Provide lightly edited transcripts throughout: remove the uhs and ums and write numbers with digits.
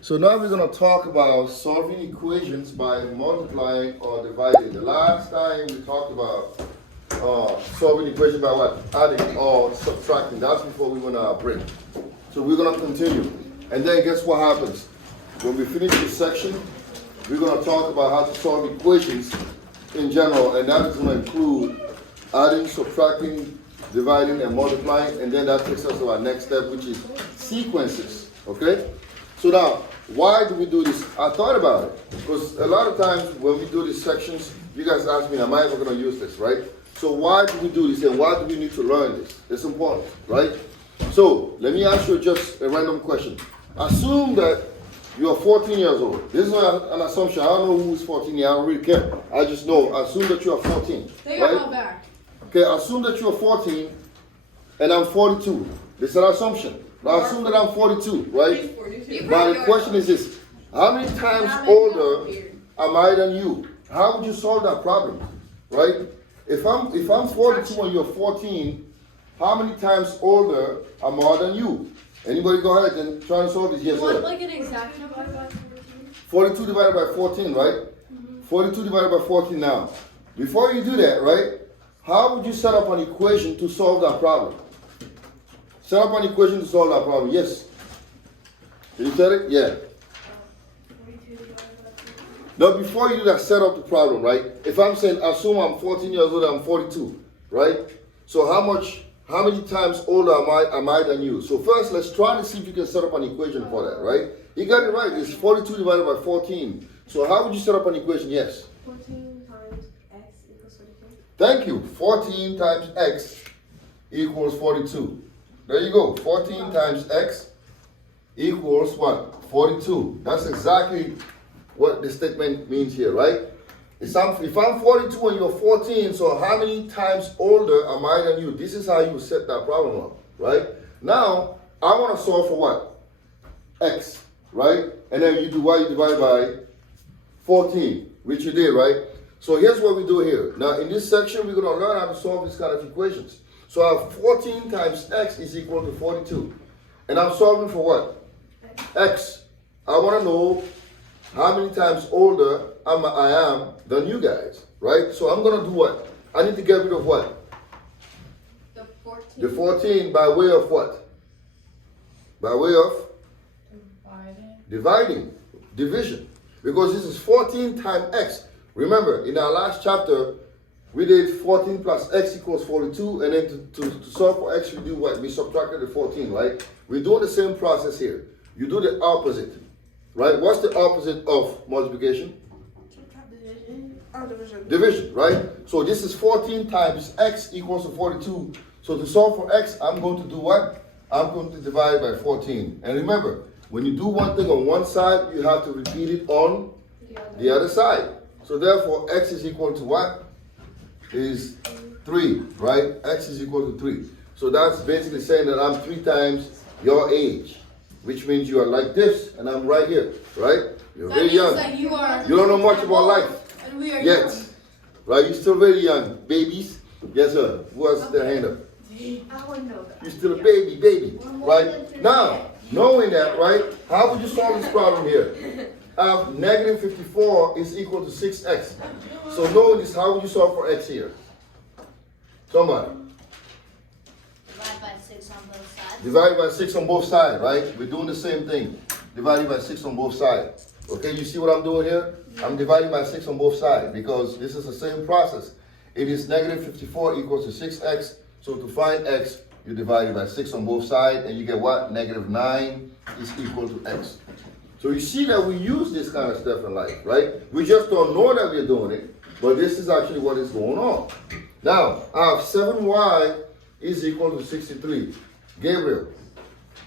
So now we're going to talk about solving equations by multiplying or dividing. The last time we talked about solving equation by what? Adding or subtracting. That's before we went on our break. So we're going to continue. And then guess what happens? When we finish this section, we're going to talk about how to solve equations in general. And that is going to include adding, subtracting, dividing, and multiplying. And then that takes us to our next step, which is sequences. Okay? So now, why do we do this? I thought about it. Because a lot of times when we do these sections, you guys ask me, am I ever going to use this, right? So why do we do this and why do we need to learn this? It's important, right? So let me ask you just a random question. Assume that you are 14 years old. This is an assumption. I don't know who's 14 years. I don't really care. I just know. Assume that you are 14. They are all back. Okay, assume that you are 14 and I'm 42. This is an assumption. Now assume that I'm 42, right? Now the question is this. How many times older am I than you? How would you solve that problem, right? If I'm 42 and you're 14, how many times older am I than you? Anybody go ahead and try to solve this? Yes, sir. Like an exact number by 14? 42 divided by 14, right? 42 divided by 14 now. Before you do that, right, how would you set up an equation to solve that problem? Set up an equation to solve that problem. Yes. Did you set it? Yeah. Now, before you do that, set up the problem, right? If I'm saying, assume I'm 14 years old, I'm 42, right? So how many times older am I than you? So first, let's try to see if you can set up an equation for that, right? You got it right. It's 42 divided by 14. So how would you set up an equation? Yes. 14 times x equals 42. Thank you. 14 times x equals 42. There you go. 14 times x equals what? 42. That's exactly what the statement means here, right? If I'm 42 and you're 14, so how many times older am I than you? This is how you set that problem up, right? Now, I want to solve for what? X, right? And then you do what? You divide by 14, which you did, right? So here's what we do here. Now, in this section, we're going to learn how to solve these kind of equations. So I have 14 times x is equal to 42. And I'm solving for what? X. I want to know how many times older I am than you guys, right? So I'm going to do what? I need to get rid of what? The 14. The 14 by way of what? By way of? Division. Because this is 14 times x. Remember, in our last chapter, we did 14 plus x equals 42, and then to solve for x, we do what? We subtracted the 14, right? We're doing the same process here. You do the opposite, right? What's the opposite of multiplication? Division, right? So this is 14 times x equals to 42. So to solve for x, I'm going to do what? I'm going to divide by 14. And remember, when you do one thing on one side, you have to repeat it on the other side. So therefore, x is equal to what? Is 3, right? X is equal to 3. So that's basically saying that I'm 3 times your age, which means you are like this, and I'm right here, right? You're very young. Like you don't know much about life and we are yet, young. right? You're still very young. Babies? Yes, sir. Who has their hand up? I wouldn't know that. You're still a baby, right? Now, knowing that, right, how would you solve this problem here? Negative 54 is equal to 6x. So knowing this, how would you solve for x here? Somebody. Divide by 6 on both sides. Divide by 6 on both sides, right? We're doing the same thing. Dividing by 6 on both sides. Okay, you see what I'm doing here? I'm dividing by 6 on both sides because this is the same process. It is negative 54 equals to 6x. So to find x, you divide it by 6 on both sides, and you get what? Negative 9 is equal to x. So you see that we use this kind of stuff in life, right? We just don't know that we're doing it, but this is actually what is going on. Now, I have 7y is equal to 63. Gabriel,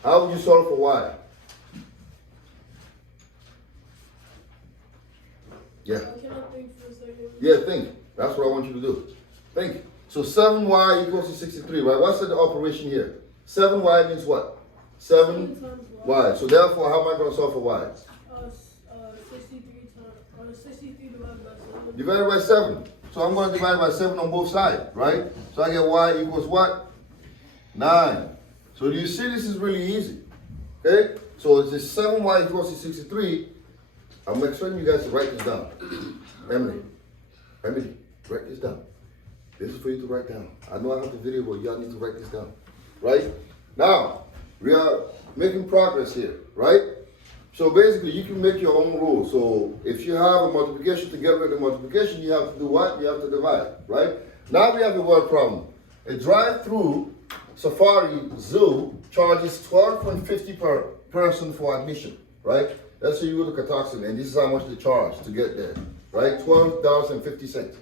how would you solve for y? Yeah. Can I think for a second? Yeah, think. That's what I want you to do. Think. So 7y equals to 63, right? What's the operation here? 7y means what? 7y. So therefore, how am I going to solve for y? 63 divided by 7. Divided by 7. So I'm going to divide by 7 on both sides, right? So I get y equals what? 9. So do you see this is really easy? Okay? So it's this 7y equals to 63. I'm expecting you guys to write this down. Emily, write this down. This is for you to write down. I know I have the video, but y'all need to write this down. Right? Now, we are making progress here, right? So basically, you can make your own rules. So if you have a multiplication, to get rid of multiplication, you have to do what? You have to divide, right? Now we have a word problem. A drive-through Safari Zoo charges $12.50 per person for admission, right? Let's say you go to Catoctin, and this is how much they charge to get there, right? $12.50.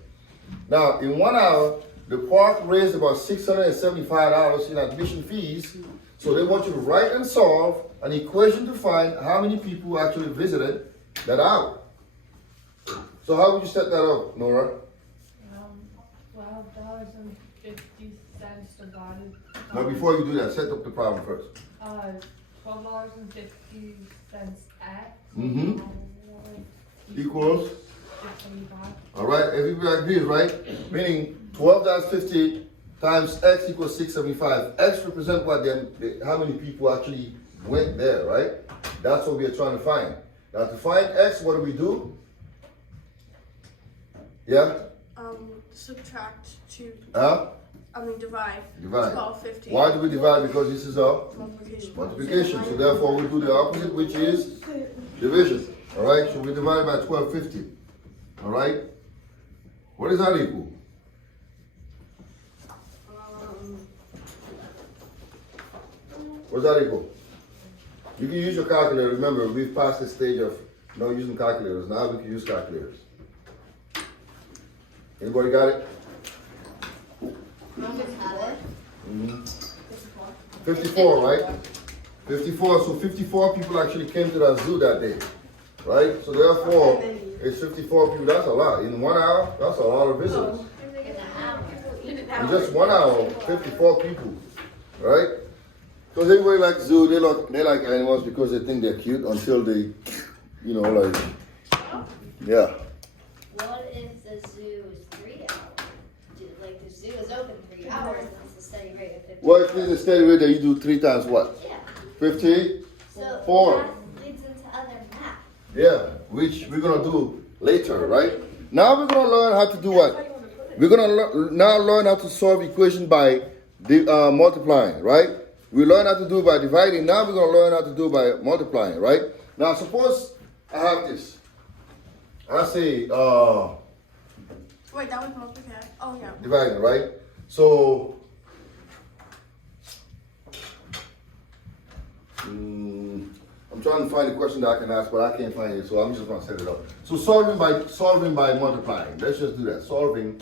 Now, in 1 hour, the park raised about $675 in admission fees. So they want you to write and solve an equation to find how many people actually visited that hour. So how would you set that up, Nora? $12.50 divided. Now, before you do that, set up the problem first. $12.50 x. Mm-hmm. Equals? 675. All right, everybody agrees, right? Meaning $12.50 times x equals 675. X represent what then? How many people actually went there, right? That's what we are trying to find. Now to find x, what do we do? Yeah? Subtract two. Divide. Divide. 1250. Why do we divide? Because this is a Multiplication. multiplication. So therefore we do the opposite, which is division. All right, so we divide by 1250. All right? What does that equal? What does that equal? You can use your calculator. Remember, we've passed the stage of not using calculators. Now we can use calculators. Anybody got it? Numbers have it. Mm-hmm. 54, right? 54. So 54 people actually came to that zoo that day, right? So therefore, it's 54 people. That's a lot. In 1 hour, that's a lot of visitors. In an hour. In just 1 hour, 54 people, right? Because everybody likes zoo. They like animals because they think they're cute until they, like, yeah. What if the zoo is 3 hours? Like the zoo is open 3 hours and it's a steady rate of 50. Well, if it's a steady rate that you do 3 times what? Yeah. 50? So 4. that leads into other math. Yeah, which we're gonna do later, right? Now we're gonna learn how to do what? We're gonna now learn how to solve equation by multiplying, right? We learn how to do it by dividing. Now we're gonna learn how to do it by multiplying, right? Now suppose I have this. I say Wait, that was multiplication. Oh yeah. dividing, right? So I'm trying to find a question that I can ask, but I can't find it, so I'm just gonna set it up. So solving by multiplying. Let's just do that. Solving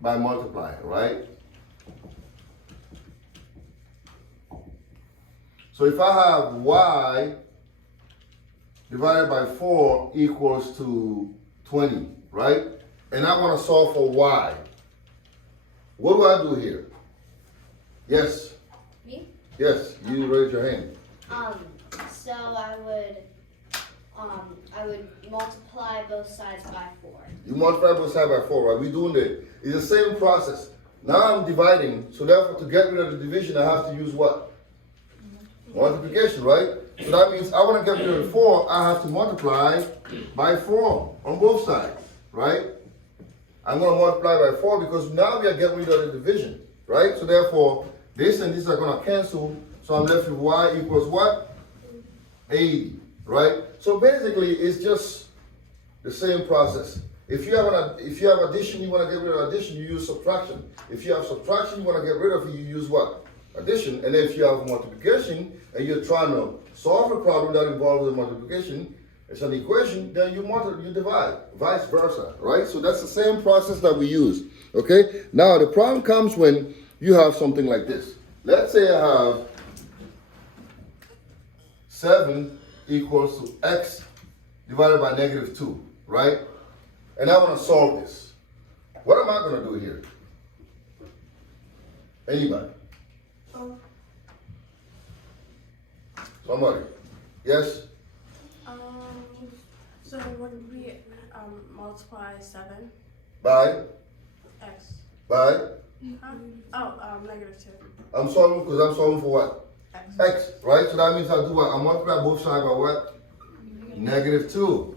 by multiplying, right? So if I have y divided by 4 equals to 20, right? And I want to solve for y. What do I do here? Yes. Me? Yes, you raise your hand. So I would multiply both sides by 4. You multiply both sides by 4, right? We're doing it. It's the same process. Now I'm dividing, so therefore to get rid of the division, I have to use what? Multiplication, right? So that means I want to get rid of the 4, I have to multiply by 4 on both sides, right? I'm going to multiply by 4 because now we are getting rid of the division, right? So therefore, this and this are going to cancel, so I'm left with y equals what? 80, right? So basically, it's just the same process. If you have addition, you want to get rid of addition, you use subtraction. If you have subtraction, you want to get rid of it, you use what? Addition. And if you have multiplication and you're trying to solve a problem that involves a multiplication, it's an equation, then you divide, vice versa, right? So that's the same process that we use, okay? Now the problem comes when you have something like this. Let's say I have 7 equals to x divided by -2, right? And I want to solve this. What am I going to do here? Anybody? Somebody? Yes? So when we multiply 7 By? x. By? -2. I'm solving because I'm solving for what? X, right? So that means I do what? I multiply both sides by what? -2,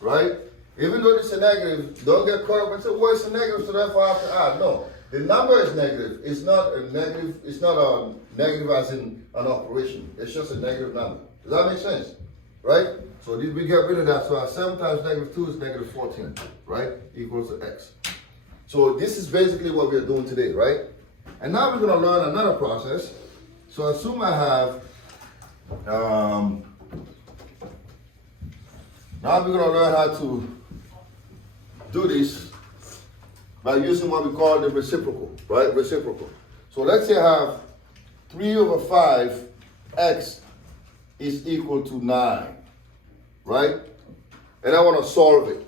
right? Even though it's a negative, don't get caught up and say, well, it's a negative, so therefore I have to add. No, the number is negative. It's not a negative, it's not a negative as in an operation. It's just a negative number. Does that make sense? Right? So we get rid of that. So our 7 times -2 is -14, right? Equals to X. So this is basically what we're doing today, right? And now we're going to learn another process. So assume I have, now we're going to learn how to do this by using what we call the reciprocal, right? Reciprocal. So let's say I have 3/5 x is equal to 9, right? And I want to solve it.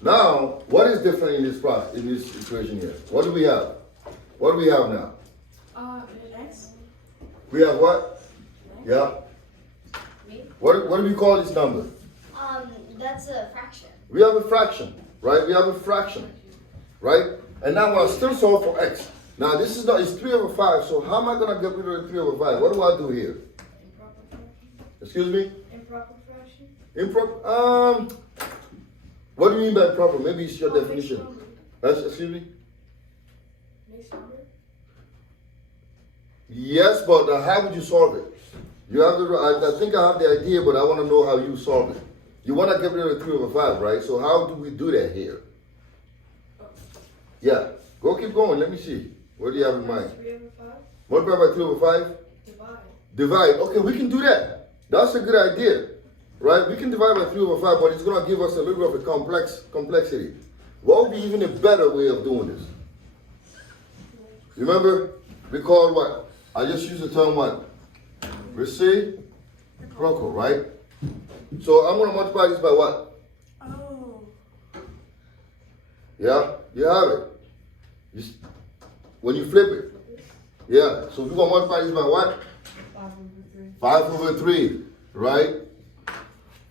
Now, what is different in this process, in this equation here? What do we have? What do we have now? X. We have what? Yeah. Me? What do we call this number? That's a fraction. We have a fraction, right? We have a fraction, right? And now I'll still solve for x. Now this is not, it's 3/5, so how am I gonna get rid of the 3/5? What do I do here? Improper fraction. Excuse me? Improper fraction. Improper, what do you mean by improper? Maybe it's your definition. Excuse me? Yes, but how would you solve it? You have to, I think I have the idea, but I want to know how you solve it. You want to get rid of the 3/5, right? So how do we do that here? Yeah, go keep going. Let me see. What do you have in mind? 3/5. Multiply by 3/5? Divide. Divide. Okay, we can do that. That's a good idea, right? We can divide by 3/5, but it's going to give us a little bit of a complexity. What would be even a better way of doing this? Remember, we call what? I just used the term what? Reciprocal, right? So I'm going to multiply this by what? Oh. Yeah, you have it. When you flip it. Yeah, so we're going to multiply this by what? 5/3. 5/3, right?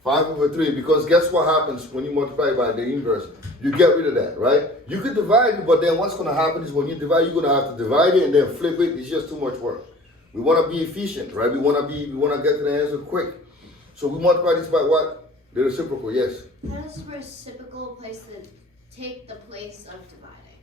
5/3, because guess what happens when you multiply by the inverse? You get rid of that, right? You could divide it, but then what's going to happen is when you divide, you're going to have to divide it and then flip it. It's just too much work. We want to be efficient, right? We want to get to the answer quick. So we multiply this by what? The reciprocal, yes. How does reciprocal take the place of dividing?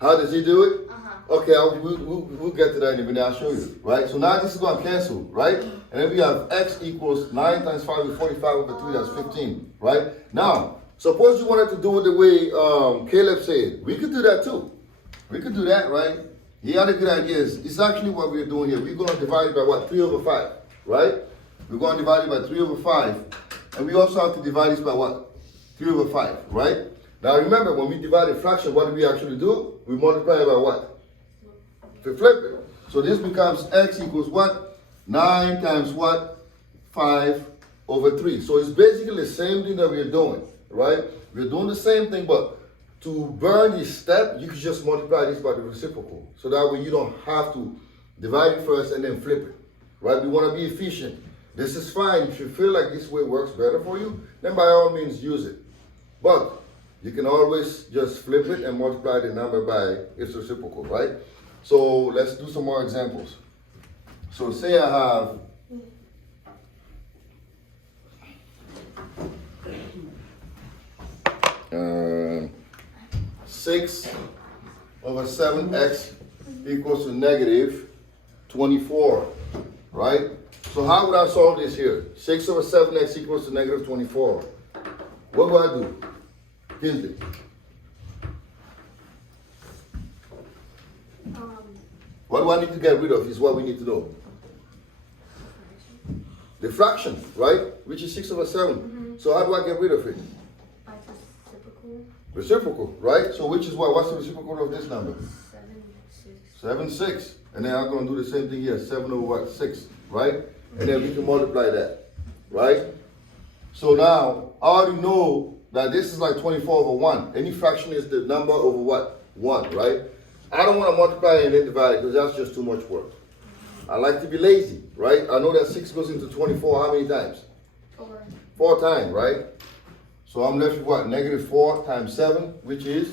How does he do it? Uh-huh. Okay, we'll get to that in a minute. I'll show you, right? So now this is going to cancel, right? And then we have x equals 9 times 5 is 45/3, that's 15, right? Now, suppose you wanted to do it the way Caleb said. We could do that too. We could do that, right? He had a good idea. It's actually what we're doing here. We're going to divide it by what? 3/5, right? We're going to divide it by 3/5. And we also have to divide this by what? 3/5, right? Now remember, when we divide a fraction, what do we actually do? We multiply it by what? To flip it. So this becomes x equals what? 9 times what? 5/3. So it's basically the same thing that we're doing, right? We're doing the same thing, but to burn this step, you can just multiply this by the reciprocal. So that way you don't have to divide it first and then flip it, right? We want to be efficient. This is fine. If you feel like this way works better for you, then by all means use it. But you can always just flip it and multiply the number by its reciprocal, right? So let's do some more examples. So say I have 6/7x equals to -24, right? So how would I solve this here? 6/7x equals to -24. What do I do? Kinsley. What do I need to get rid of is what we need to know. The fraction, right? Which is 6/7. So how do I get rid of it? By reciprocal. Reciprocal, right? So which is what? What's the reciprocal of this number? 7, 6. 7, 6. And then I'm going to do the same thing here. 7/6, right? And then we can multiply that, right? So now, I already know that this is like 24/1. Any fraction is the number over what? 1, right? I don't want to multiply and then divide it because that's just too much work. I like to be lazy, right? I know that 6 goes into 24 how many times? 4. 4 times, right? So I'm left with what? -4 times 7, which is?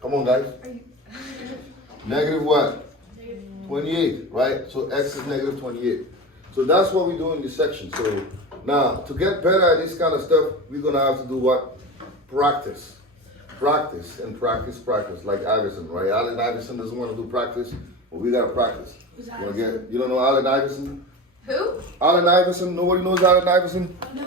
Come on, guys. Negative what? 28, right? So x is negative 28. So that's what we do in this section. So now, to get better at this kind of stuff, we're going to have to do what? Practice. Practice and practice, practice. Like Iverson, right? Allen Iverson doesn't want to do practice, but we got to practice. You don't know Allen Iverson? Who? Allen Iverson? Nobody knows Allen Iverson? No.